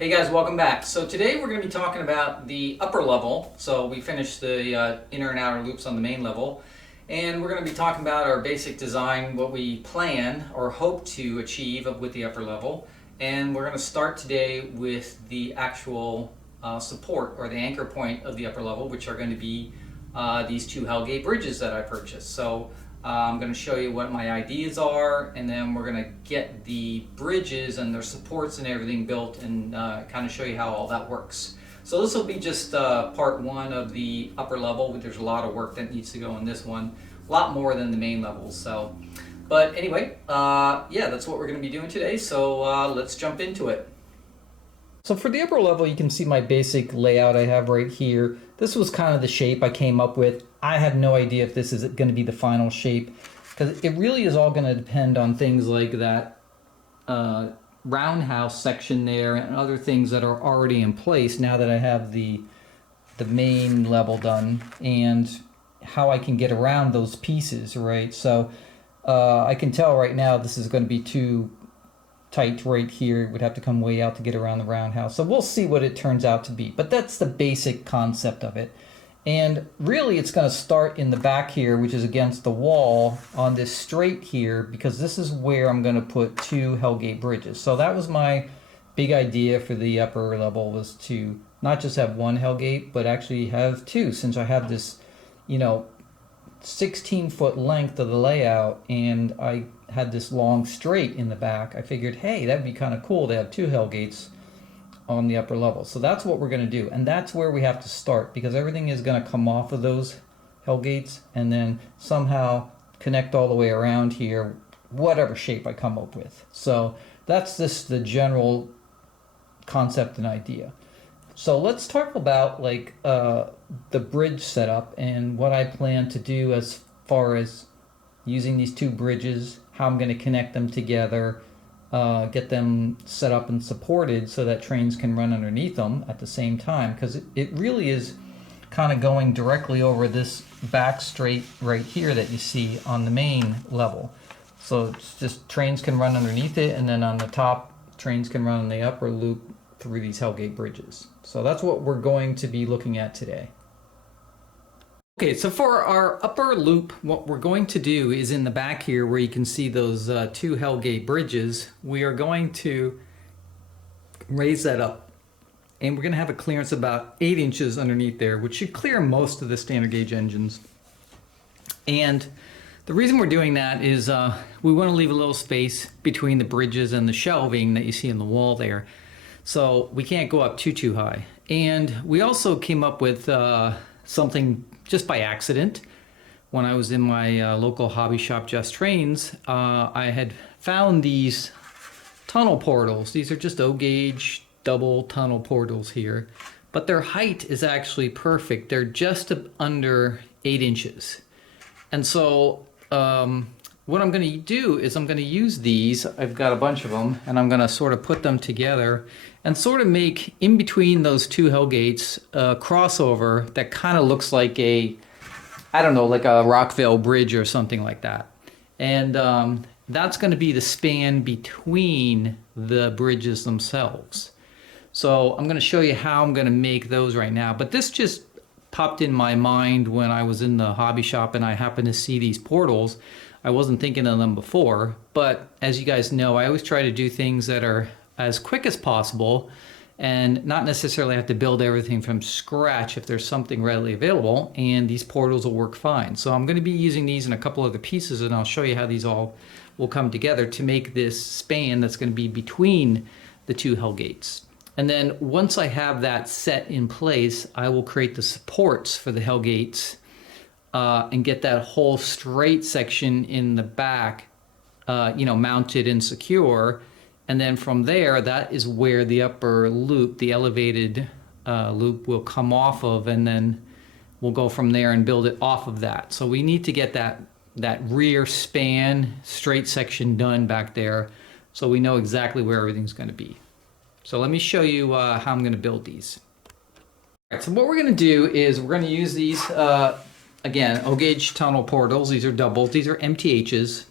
Hey guys, welcome back. So today we're going to be talking about the upper level. So we finished the inner and outer loops on the main level. And we're going to be talking about our basic design, what we plan or hope to achieve with the upper level. And we're going to start today with the actual support or the anchor point of the upper level, which are going to be these two Hellgate bridges that I purchased. So I'm going to show you what my ideas are, and then we're going to get the bridges and their supports and everything built and kind of show you how all that works. So this will be just part one of the upper level. There's a lot of work that needs to go in this one, a lot more than the main levels. So, but anyway, yeah, that's what we're going to be doing today. So let's jump into it. So for the upper level, you can see my basic layout I have right here. This was kind of the shape I came up with. I have no idea if this is going to be the final shape, because it really is all going to depend on things like that roundhouse section there and other things that are already in place now that I have the main level done, and how I can get around those pieces, right? So I can tell right now this is going to be too tight right here. It would have to come way out to get around the roundhouse. So we'll see what it turns out to be. But that's the basic concept of it. And really it's going to start in the back here, which is against the wall on this straight here, because this is where I'm going to put two Hellgate bridges. So that was my big idea for the upper level, was to not just have one Hellgate, but actually have two, since I have this, 16-foot length of the layout, and I had this long straight in the back. I figured, hey, that'd be kind of cool to have two Hellgates on the upper level. So that's what we're going to do, and that's where we have to start, because everything is going to come off of those Hellgates and then somehow connect all the way around here, whatever shape I come up with. So that's the general concept and idea. So let's talk about the bridge setup and what I plan to do as far as using these two bridges, how I'm going to connect them together, get them set up and supported so that trains can run underneath them at the same time, because it really is kind of going directly over this back straight right here that you see on the main level. So it's just trains can run underneath it, and then on the top trains can run on the upper loop through these Hellgate bridges. So that's what we're going to be looking at today. Okay, so for our upper loop, what we're going to do is in the back here where you can see those two Hellgate bridges, we are going to raise that up. And we're going to have a clearance about 8 inches underneath there, which should clear most of the standard gauge engines. And the reason we're doing that is we want to leave a little space between the bridges and the shelving that you see in the wall there. So we can't go up too high. And we also came up with something just by accident. When I was in my local hobby shop, Just Trains, I had found these tunnel portals. These are just O-gauge double tunnel portals here, but their height is actually perfect. They're just under 8 inches. And so what I'm going to do is I'm going to use these. I've got a bunch of them, and I'm going to sort of put them together and sort of make in between those two Hellgates a crossover that kind of looks like like a Rockville bridge or something like that. And that's going to be the span between the bridges themselves. So I'm going to show you how I'm going to make those right now. But this just popped in my mind when I was in the hobby shop and I happened to see these portals. I wasn't thinking of them before, but as you guys know, I always try to do things that are as quick as possible and not necessarily have to build everything from scratch if there's something readily available, and these portals will work fine. So I'm going to be using these in a couple other pieces, and I'll show you how these all will come together to make this span that's going to be between the two Hellgates. And then once I have that set in place, I will create the supports for the Hellgates and get that whole straight section in the back mounted and secure. And then from there, that is where the upper loop, the elevated loop, will come off of, and then we'll go from there and build it off of that. So we need to get that rear span straight section done back there so we know exactly where everything's going to be. So let me show you how I'm going to build these. All right, so what we're going to do is we're going to use these, again, O-gauge tunnel portals. These are doubles. These are MTHs.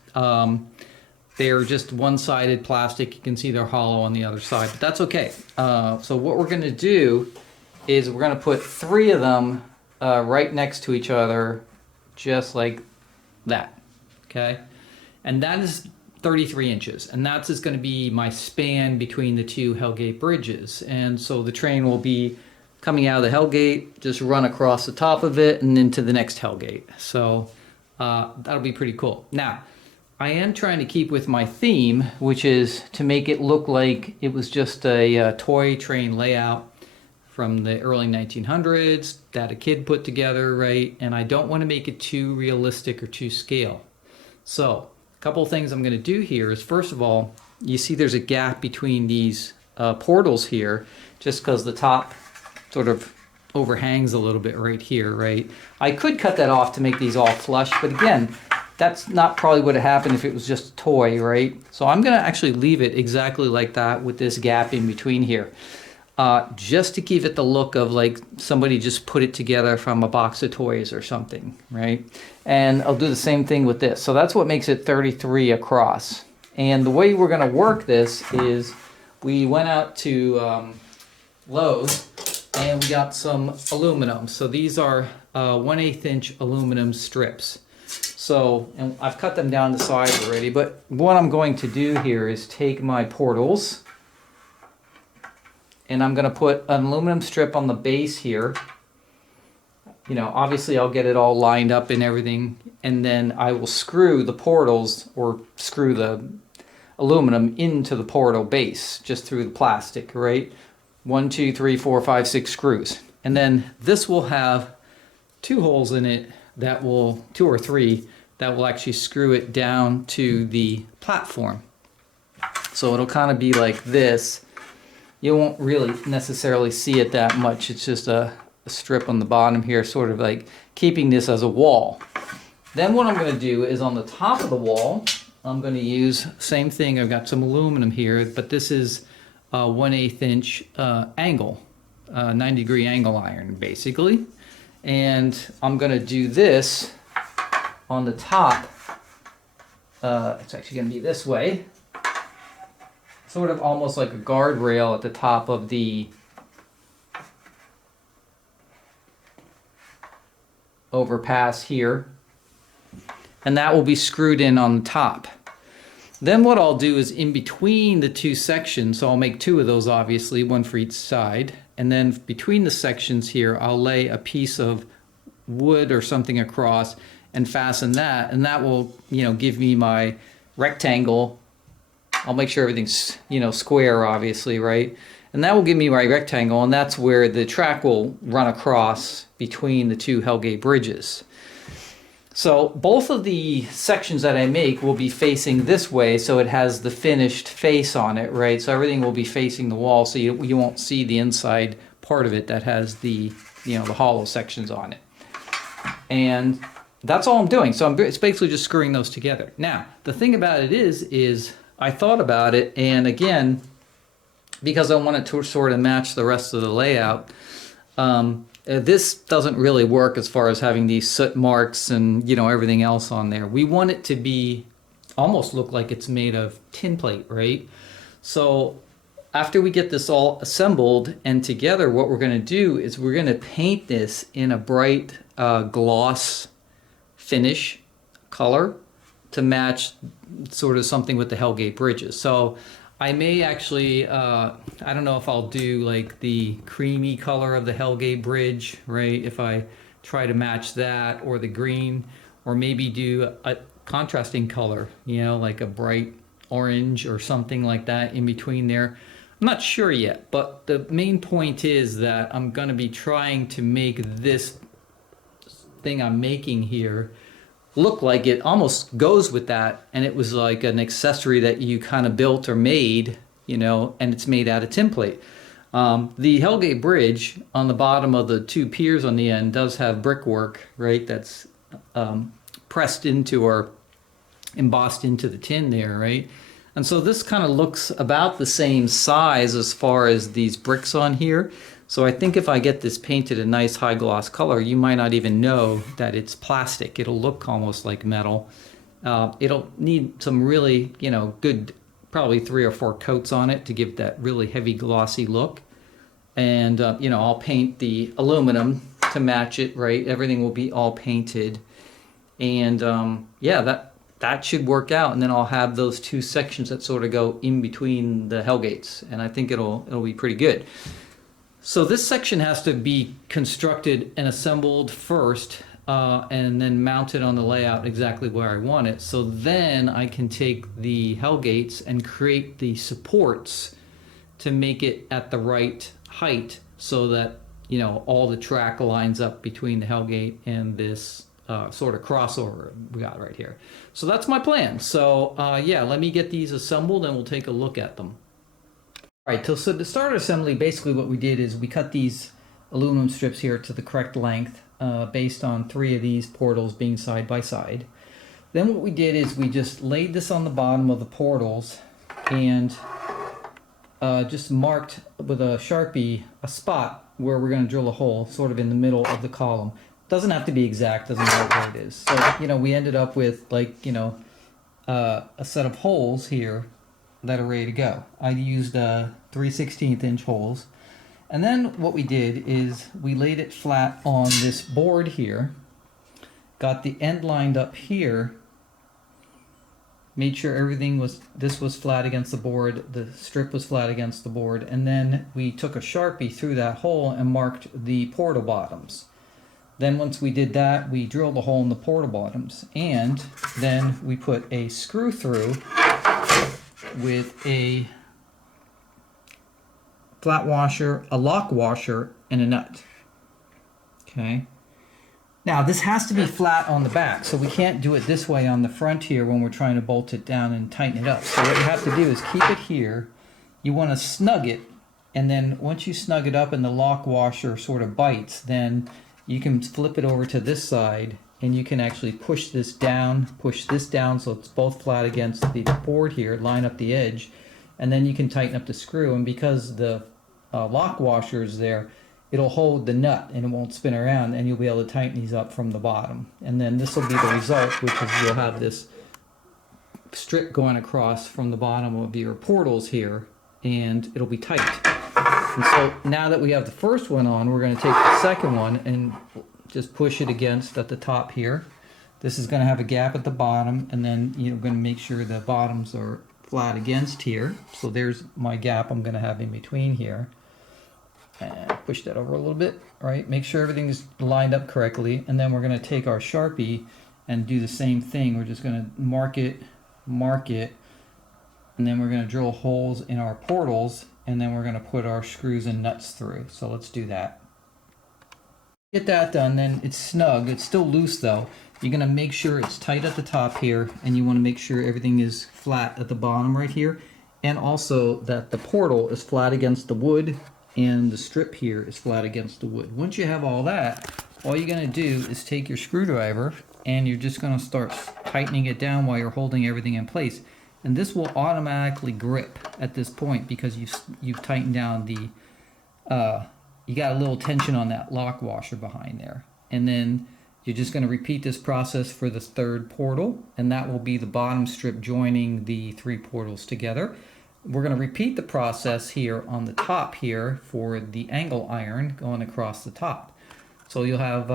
They're just one-sided plastic. You can see they're hollow on the other side, but that's okay. So what we're going to do is we're going to put 3 of them right next to each other, just like that, okay? And that is 33 inches, and that's just going to be my span between the 2 Hellgate bridges. And so the train will be coming out of the Hellgate, just run across the top of it and into the next Hellgate. So that'll be pretty cool. Now, I am trying to keep with my theme, which is to make it look like it was just a toy train layout from the early 1900s that a kid put together, right? And I don't want to make it too realistic or too scale. So a couple of things I'm going to do here is, first of all, you see there's a gap between these portals here, just because the top sort of overhangs a little bit right here, right? I could cut that off to make these all flush, but again, that's not probably what would happen if it was just a toy, right? So I'm going to actually leave it exactly like that with this gap in between here, just to give it the look of like somebody just put it together from a box of toys or something, right? And I'll do the same thing with this. So that's what makes it 33 across. And the way we're going to work this is we went out to Lowe's and we got some aluminum. So these are 1/8 inch aluminum strips. So, and I've cut them down the side already, but what I'm going to do here is take my portals and I'm going to put an aluminum strip on the base here. You know, obviously I'll get it all lined up and everything, and then I will screw the portals, or screw the aluminum into the portal base just through the plastic, right? 1, 2, 3, 4, 5, 6 screws. And then this will have 2 holes in it that will, 2 or 3, that will actually screw it down to the platform. So it'll kind of be like this. You won't really necessarily see it that much. It's just a strip on the bottom here, sort of like keeping this as a wall. Then what I'm going to do is on the top of the wall, I'm going to use, same thing, I've got some aluminum here, but this is 1/8 inch angle, 90-degree angle iron basically. And I'm going to do this on the top. It's actually going to be this way. Sort of almost like a guardrail at the top of the overpass here. And that will be screwed in on the top. Then what I'll do is in between the 2 sections, so I'll make 2 of those obviously, 1 for each side. And then between the sections here, I'll lay a piece of wood or something across and fasten that, and that will, you know, give me my rectangle. I'll make sure everything's, you know, square, obviously, right? And that will give me my rectangle, and that's where the track will run across between the 2 Hellgate bridges. So both of the sections that I make will be facing this way, so it has the finished face on it, right? So everything will be facing the wall, so you won't see the inside part of it that has the, you know, the hollow sections on it. And that's all I'm doing. So it's basically just screwing those together. Now, the thing about it is I thought about it, and again, because I want it to sort of match the rest of the layout, this doesn't really work as far as having these soot marks and, you know, everything else on there. We want it to be, almost look like it's made of tin plate, right? So after we get this all assembled and together, what we're going to do is we're going to paint this in a bright gloss finish color to match sort of something with the Hellgate bridges. So I may actually, I don't know if I'll do like the creamy color of the Hellgate bridge, right? If I try to match that, or the green, or maybe do a contrasting color, you know, like a bright orange or something like that in between there. I'm not sure yet, but the main point is that I'm going to be trying to make this thing I'm making here look like it almost goes with that, and it was like an accessory that you kind of built or made, you know, and it's made out of tin plate. The Hellgate Bridge on the bottom of the 2 piers on the end does have brickwork, right, that's pressed into or embossed into the tin there, right? And so this kind of looks about the same size as far as these bricks on here. So I think if I get this painted a nice high gloss color, you might not even know that it's plastic. It'll look almost like metal. It'll need some really, good, probably 3 or 4 coats on it to give that really heavy glossy look. And, I'll paint the aluminum to match it, right? Everything will be all painted. And, yeah, that should work out. And then I'll have those 2 sections that sort of go in between the Hellgates. And I think it'll be pretty good. So this section has to be constructed and assembled first, and then mounted on the layout exactly where I want it. So then I can take the Hellgates and create the supports to make it at the right height so that, all the track lines up between the Hellgate and this sort of crossover we got right here. So that's my plan. So yeah, let me get these assembled and we'll take a look at them. All right, so to start assembly, basically what we did is we cut these aluminum strips here to the correct length based on 3 of these portals being side by side. Then what we did is we just laid this on the bottom of the portals and just marked with a Sharpie a spot where we're going to drill a hole sort of in the middle of the column. Doesn't have to be exact, doesn't matter where it is. So, we ended up with like, a set of holes here that are ready to go. I used 3/16 inch holes. And then what we did is we laid it flat on this board here, got the end lined up here, made sure this was flat against the board, the strip was flat against the board, and then we took a Sharpie through that hole and marked the portal bottoms. Then once we did that, we drilled a hole in the portal bottoms, and then we put a screw through with a flat washer, a lock washer, and a nut. Okay. Now this has to be flat on the back, so we can't do it this way on the front here when we're trying to bolt it down and tighten it up. So what you have to do is keep it here. You want to snug it, and then once you snug it up and the lock washer sort of bites, then you can flip it over to this side and you can actually push this down so it's both flat against the board here, line up the edge, and then you can tighten up the screw. And because the lock washer is there, it'll hold the nut and it won't spin around, and you'll be able to tighten these up from the bottom. And then this will be the result, which is you'll have this strip going across from the bottom of your portals here, and it'll be tight. And so now that we have the first one on, we're going to take the second one and just push it against at the top here. This is going to have a gap at the bottom, and then you're going to make sure the bottoms are flat against here. So there's my gap I'm going to have in between here. And push that over a little bit, right? Make sure everything's lined up correctly, and then we're going to take our Sharpie and do the same thing. We're just going to mark it, and then we're going to drill holes in our portals, and then we're going to put our screws and nuts through. So let's do that. Get that done, then it's snug. It's still loose though. You're going to make sure it's tight at the top here, and you want to make sure everything is flat at the bottom right here, and also that the portal is flat against the wood and the strip here is flat against the wood. Once you have all that, all you're going to do is take your screwdriver and you're just going to start tightening it down while you're holding everything in place. And this will automatically grip at this point because you've tightened down the you got a little tension on that lock washer behind there. And then you're just going to repeat this process for the third portal, and that will be the bottom strip joining the 3 portals together. We're going to repeat the process here on the top here for the angle iron going across the top. So you'll have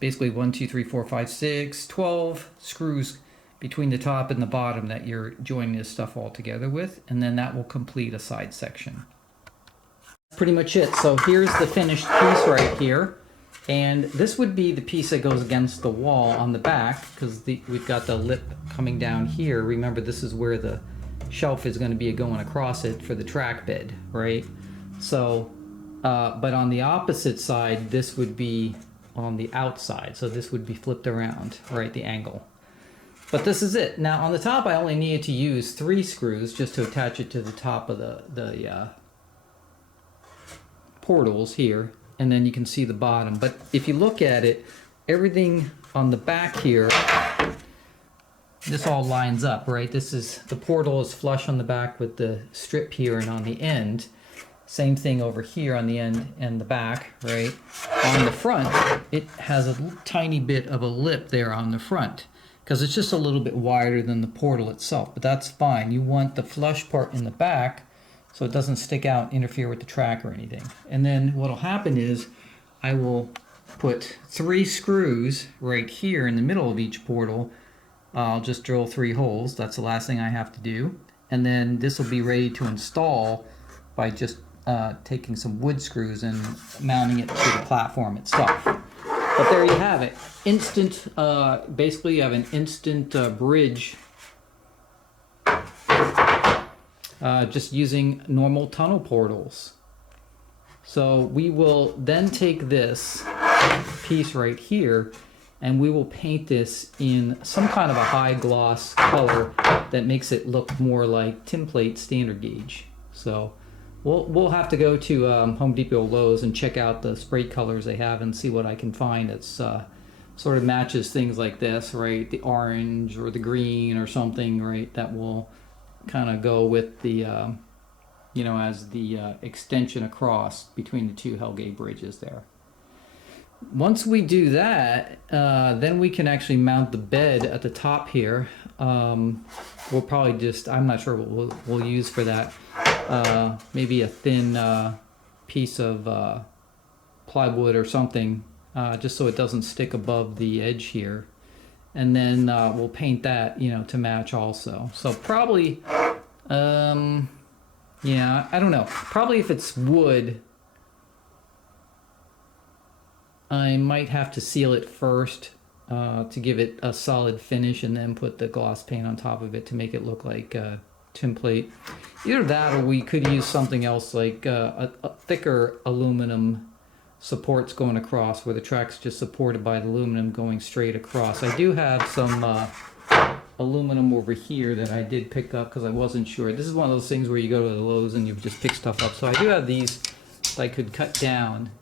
basically 1, 2, 3, 4, 5, 6, 12 screws between the top and the bottom that you're joining this stuff all together with, and then that will complete a side section. That's pretty much it. So here's the finished piece right here, and this would be the piece that goes against the wall on the back, because we've got the lip coming down here. Remember, this is where the shelf is going to be going across it for the track bed, right? So but on the opposite side, this would be on the outside, so this would be flipped around, right, the angle. But this is it. Now on the top, I only needed to use 3 screws just to attach it to the top of the portals here, and then you can see the bottom. But if you look at it, everything on the back here, this all lines up, right? This is, the portal is flush on the back with the strip here and on the end. Same thing over here on the end and the back, right? On the front, it has a tiny bit of a lip there on the front, because it's just a little bit wider than the portal itself, but that's fine. You want the flush part in the back so it doesn't stick out and interfere with the track or anything. And then what'll happen is I will put 3 screws right here in the middle of each portal. I'll just drill 3 holes. That's the last thing I have to do. And then this will be ready to install by just taking some wood screws and mounting it to the platform itself. But there you have it. Instant, basically you have an instant bridge just using normal tunnel portals. So we will then take this piece right here and we will paint this in some kind of a high gloss color that makes it look more like tinplate standard gauge. So we'll have to go to Home Depot, Lowe's, and check out the spray colors they have and see what I can find that's sort of matches things like this, right? The orange or the green or something, right? That will kind of go with the, you know, as the extension across between the 2 Hellgate bridges there. Once we do that, then we can actually mount the bed at the top here. We'll probably just, I'm not sure what we'll use for that. Maybe a thin piece of plywood or something, just so it doesn't stick above the edge here. And then we'll paint that, you know, to match also. So probably, yeah, I don't know. Probably if it's wood, I might have to seal it first to give it a solid finish and then put the gloss paint on top of it to make it look like tinplate. Either that or we could use something else like a thicker aluminum supports going across where the track's just supported by the aluminum going straight across. I do have some aluminum over here that I did pick up because I wasn't sure. This is one of those things where you go to the Lowe's and you just pick stuff up. So I do have these that I could cut down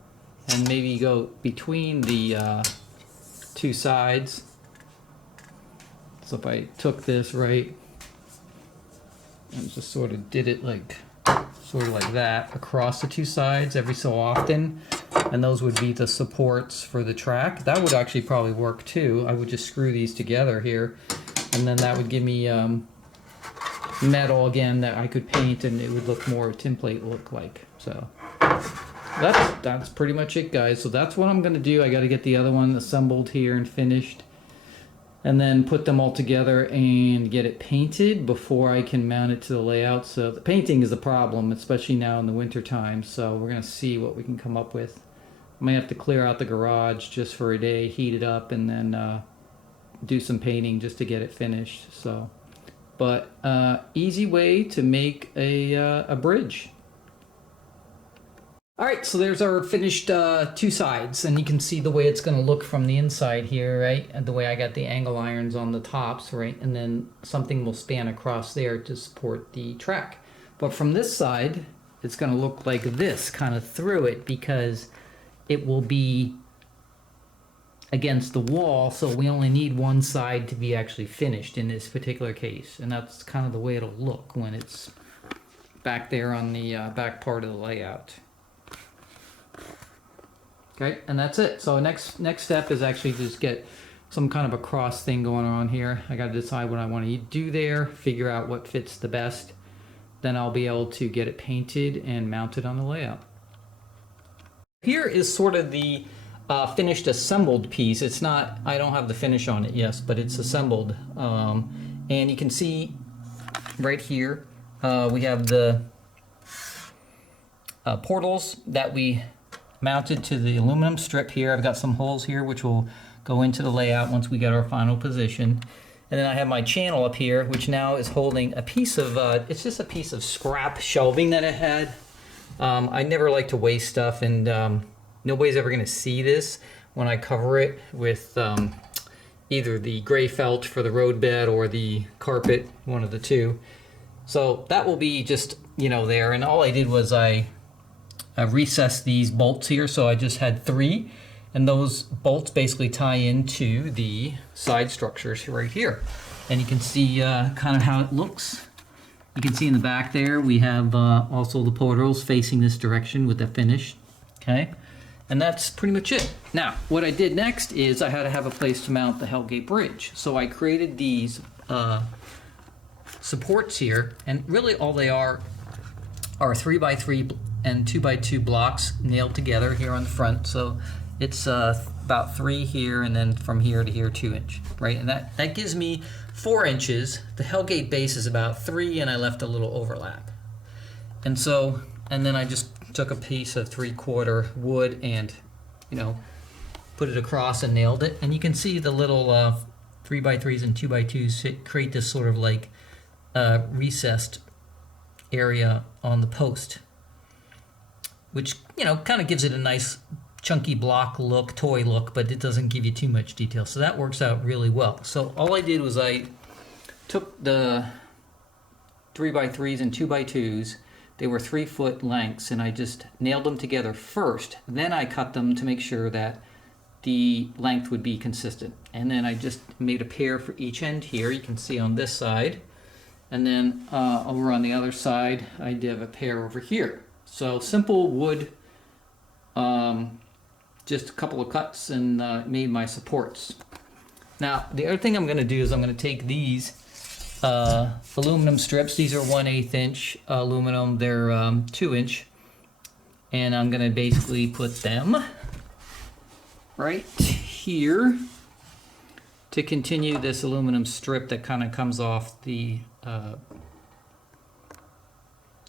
and maybe go between the 2 sides. So if I took this right and just sort of did it like sort of like that across the 2 sides every so often, and those would be the supports for the track. That would actually probably work too. I would just screw these together here, and then that would give me metal again that I could paint, and it would look more tinplate look like. So that's pretty much it, guys. So that's what I'm gonna do. I got to get the other one assembled here and finished, and then put them all together and get it painted before I can mount it to the layout. So the painting is the problem, especially now in the winter time. So we're gonna see what we can come up with. I might have to clear out the garage just for a day, heat it up, and then do some painting just to get it finished. So, but easy way to make a bridge. All right, so there's our finished 2 sides, and you can see the way it's going to look from the inside here, right? And the way I got the angle irons on the tops, right? And then something will span across there to support the track. But from this side, it's going to look like this, kind of through it, because it will be against the wall, so we only need one side to be actually finished in this particular case. And that's kind of the way it'll look when it's back there on the back part of the layout. Okay, and that's it. So next step is actually just get some kind of a cross thing going on here. I got to decide what I want to do there, figure out what fits the best. Then I'll be able to get it painted and mounted on the layout. Here is sort of the finished assembled piece. It's not, I don't have the finish on it, yes, but it's assembled. And you can see right here, we have the portals that we mounted to the aluminum strip here. I've got some holes here which will go into the layout once we get our final position. And then I have my channel up here, which now is holding a piece of, it's just a piece of scrap shelving that I had. I never like to waste stuff, and nobody's ever going to see this when I cover it with either the gray felt for the road bed or the carpet, one of the two. So that will be just, you know, there. And all I did was I recessed these bolts here, so I just had 3, and those bolts basically tie into the side structures right here. And you can see kind of how it looks. You can see in the back there we have also the portals facing this direction with the finish. Okay, And that's pretty much it. Now, what I did next is I had to have a place to mount the Hellgate bridge. So I created these supports here, and really all they are 3x3 and 2x2 blocks nailed together here on the front. So it's about 3 here, and then from here to here 2 inch, right? And that gives me 4 inches. The Hellgate base is about 3, and I left a little overlap. And then I just took a piece of 3/4 wood and, put it across and nailed it. And you can see the little 3x3s and 2x2s create this sort of like recessed area on the post, which kind of gives it a nice chunky block look, toy look, but it doesn't give you too much detail. So that works out really well. So all I did was I took the 3x3s and 2x2s. They were 3-foot lengths, and I just nailed them together first. Then I cut them to make sure that the length would be consistent. And then I just made a pair for each end here. You can see on this side. And then over on the other side, I did a pair over here. So simple wood, just a couple of cuts, and made my supports. Now, the other thing I'm going to do is I'm going to take these aluminum strips. These are 1/8 inch aluminum. They're 2 inch. And I'm going to basically put them right here to continue this aluminum strip that kind of comes off the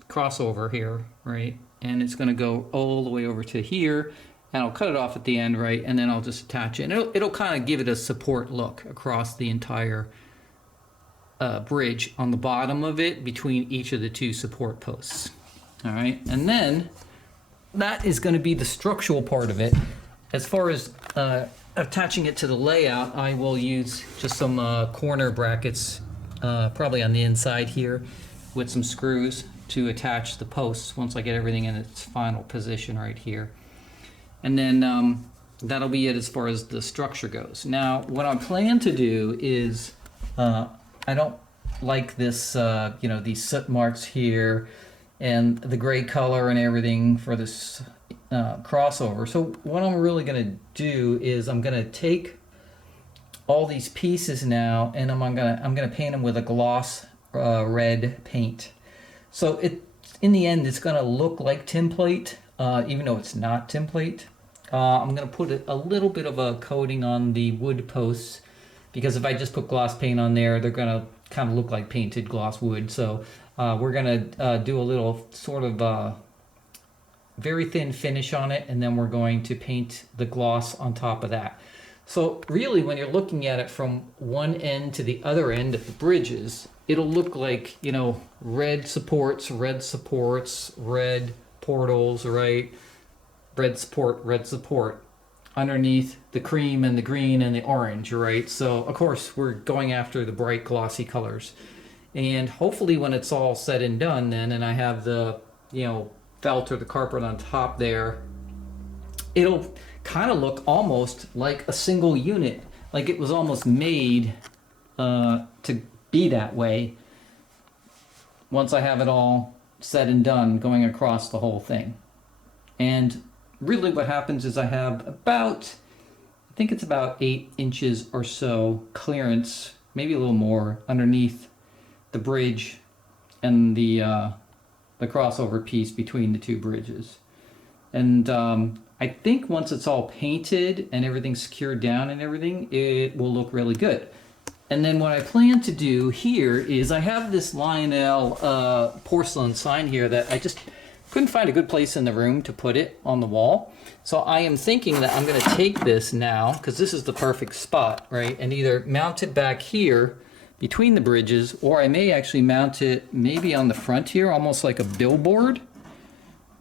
crossover here, right? And it's going to go all the way over to here, and I'll cut it off at the end, right? And then I'll just attach it. And it'll kind of give it a support look across the entire bridge on the bottom of it between each of the 2 support posts. All right, and then that is going to be the structural part of it. As far as attaching it to the layout, I will use just some corner brackets, probably on the inside here, with some screws to attach the posts once I get everything in its final position right here. And then that'll be it as far as the structure goes. Now, what I plan to do is, I don't like this, these soot marks here and the gray color and everything for this crossover. So what I'm really going to do is I'm going to take all these pieces now, and I'm going to paint them with a gloss red paint. So in the end, it's going to look like tinplate, even though it's not tinplate. I'm going to put a little bit of a coating on the wood posts, because if I just put gloss paint on there, they're going to kind of look like painted gloss wood. So we're going to do a little sort of very thin finish on it, and then we're going to paint the gloss on top of that. So really, when you're looking at it from one end to the other end of the bridges, it'll look like, red supports, red portals, right? Red support. Underneath the cream and the green and the orange, right? So of course we're going after the bright glossy colors, and hopefully when it's all said and done then, and I have the felt or the carpet on top there, it'll kind of look almost like a single unit, like it was almost made to be that way once I have it all said and done going across the whole thing. And really what happens is I have about, I think it's about 8 inches or so clearance, maybe a little more, underneath the bridge and the crossover piece between the 2 bridges. And I think once it's all painted and everything's secured down and everything, it will look really good. And then what I plan to do here is I have this Lionel porcelain sign here that I just couldn't find a good place in the room to put it on the wall. So I am thinking that I'm going to take this now, because this is the perfect spot, right? And either mount it back here between the bridges, or I may actually mount it maybe on the front here, almost like a billboard.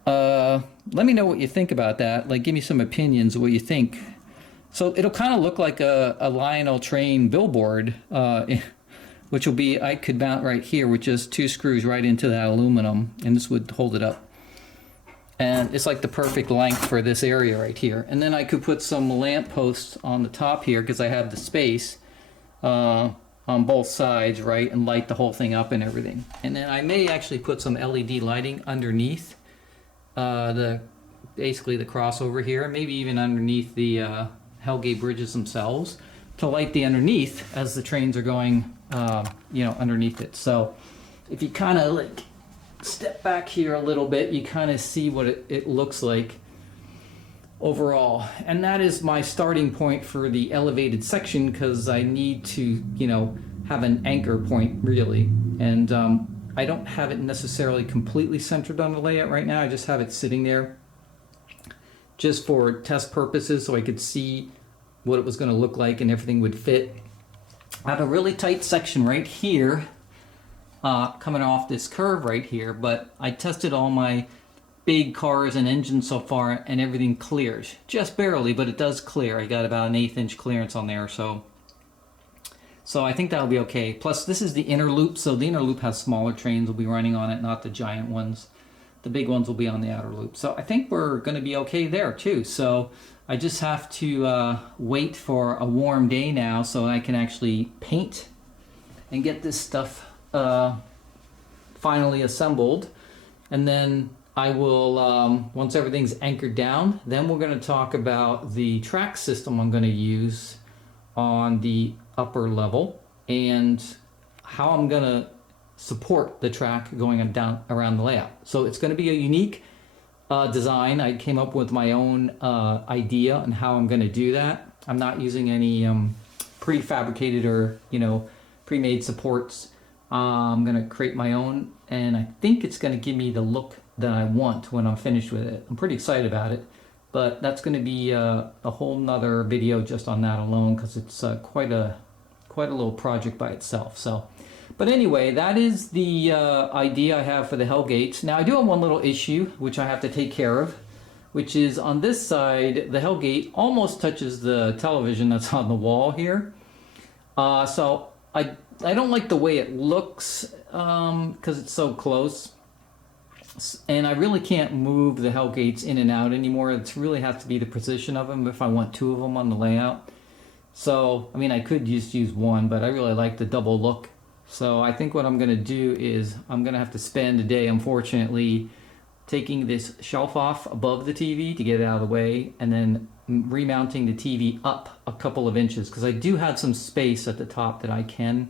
Let me know what you think about that. Like, give me some opinions of what you think. So it'll kind of look like a Lionel train billboard, which will be, I could mount right here with just 2 screws right into that aluminum, and this would hold it up. And it's like the perfect length for this area right here. And then I could put some lamp posts on the top here, because I have the space on both sides, right, and light the whole thing up and everything. And then I may actually put some LED lighting underneath the basically the crossover here, maybe even underneath the Hellgate bridges themselves, to light the underneath as the trains are going, you know, underneath it. So if you kind of like step back here a little bit, you kind of see what it looks like overall. And that is my starting point for the elevated section, because I need to, you know, have an anchor point really. And I don't have it necessarily completely centered on the layout right now. I just have it sitting there just for test purposes, so I could see what it was going to look like and everything would fit. I have a really tight section right here coming off this curve right here, but I tested all my big cars and engines so far and everything clears. Just barely, but it does clear. I got about an 1/8 inch clearance on there, so I think that'll be okay. Plus this is the inner loop, so the inner loop has smaller trains will be running on it, not the giant ones. The big ones will be on the outer loop. So I think we're going to be okay there too. So I just have to wait for a warm day now so I can actually paint and get this stuff finally assembled. And then I will, once everything's anchored down, then we're going to talk about the track system I'm going to use on the upper level and how I'm going to support the track going down around the layout. So it's going to be a unique design. I came up with my own idea on how I'm going to do that. I'm not using any prefabricated or, you know, pre-made supports. I'm going to create my own, and I think it's going to give me the look that I want when I'm finished with it. I'm pretty excited about it, but that's going to be a whole nother video just on that alone, because it's quite a little project by itself. So, but anyway, that is the idea I have for the Hellgates. Now I do have one little issue which I have to take care of, which is on this side the Hellgate almost touches the television that's on the wall here. So I don't like the way it looks because it's so close, and I really can't move the Hellgates in and out anymore. It really has to be the position of them if I want two of them on the layout. So I mean, I could just use one, but I really like the double look. So I think what I'm going to do is I'm going to have to spend a day, unfortunately, taking this shelf off above the TV to get it out of the way, and then remounting the TV up a couple of inches, because I do have some space at the top that I can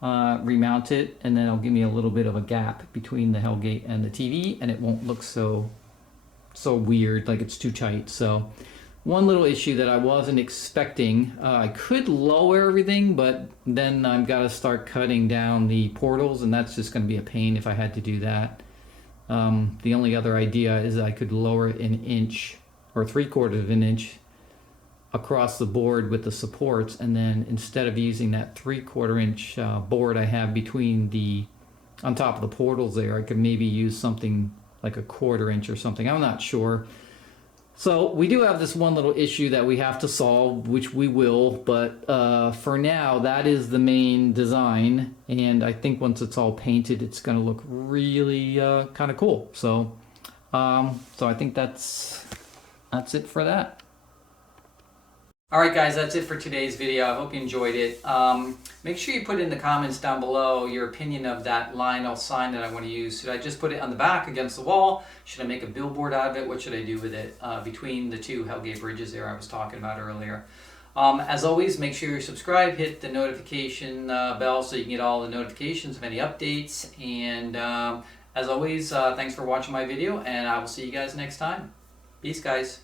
remount it, and then it'll give me a little bit of a gap between the Hellgate and the TV, and it won't look so weird, like it's too tight. So one little issue that I wasn't expecting, I could lower everything, but then I've got to start cutting down the portals, and that's just going to be a pain if I had to do that. The only other idea is I could lower it 1 inch or 3/4 of an inch across the board with the supports, and then instead of using that 3/4 inch board I have between on top of the portals there, I could maybe use something like a 1/4 inch or something. I'm not sure. So we do have this one little issue that we have to solve, which we will, but for now that is the main design, and I think once it's all painted it's going to look really kind of cool. So I think that's it for that. Alright guys, that's it for today's video. I hope you enjoyed it. Make sure you put in the comments down below your opinion of that Lionel sign that I want to use. Should I just put it on the back against the wall? Should I make a billboard out of it? What should I do with it between the two Hellgate bridges there I was talking about earlier? As always, make sure you subscribe, hit the notification bell so you can get all the notifications of any updates. And as always, thanks for watching my video, and I will see you guys next time. Peace, guys.